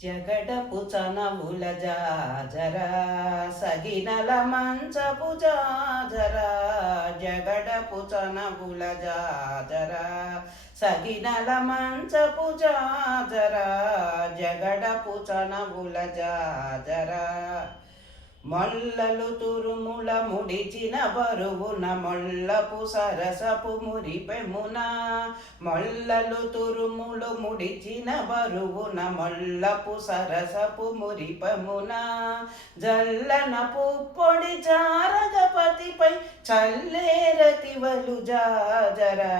జగడపు చనవుల జాజరా సగినల మంచపు జాజరా జగడపు చనవుల జాజరా సగినల మంచపు జాజరా జగడపు చనవుల జాజరా మొల్లలు తురుముల ముడిచిన బరువున మొల్లపు సరసపు మురిపెమున మొల్లలు తురుములు ముడిచిన బరువున మొల్లపు సరసపు మురిపెమున జల్లన పుప్పొడి జారగపతిపై చల్లేరతివలు జాజరా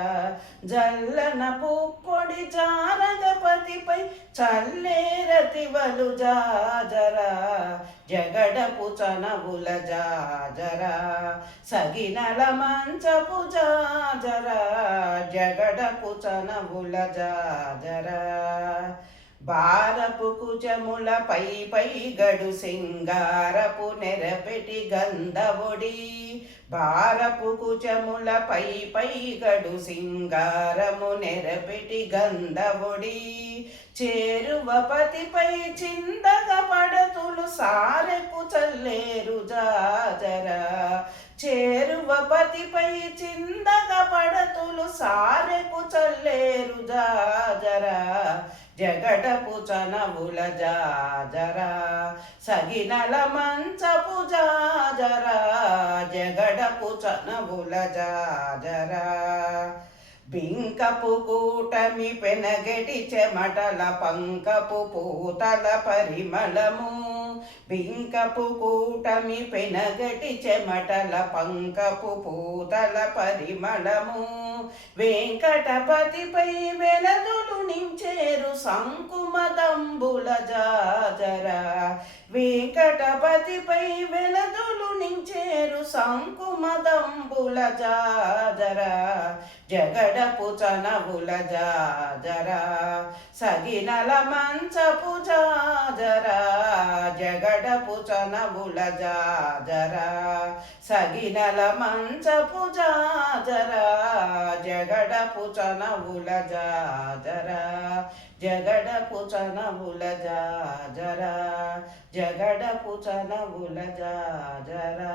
జల్లన పుప్పొడి జారగపతిపై చల్లేరతివలు జాజరా జగడపు చనవుల జాజరా సగినల మంచపు జాజరా జగడపు చనవుల జాజరా భారపు కుజముల పై గడు సింగారపు నెరపెటి గంధవొడి భారపు కుజముల పై గడు సింగారము నెరపెటి గంధవొడి చేరువపతిపై చిందగ పడతులు సారెకు చల్లేరు జాజరా చేరువపతిపై చిందగ పడతులు సారెకు చల్లేరు జాజరా జగడపు చనవుల జాజరా సగినల మంచపు జాజరా జగడపు చనవుల జాజరా బింకపు కూటమి పెనగటి చెమటల పంకపు పూతల పరిమళము బింకపు కూటమి పెనగటి చెమటల పంకపు పూతల పరిమళము వెంకటపతిపై వెలదులు నించేరు సంకుమదంబుల జాజరా వెంకటపతిపై వెలదులు నించేరు సంకుమదంబుల జాజరా జగడపు చనవుల జాజరా సగినల మంచపు జాజరా జగడపు చనవుల జాజరా సగినల మంచపు జాజరా జగడపు చనవుల జాజరా జగడపు చనవుల జాజరా జగడపు చనవుల జాజరా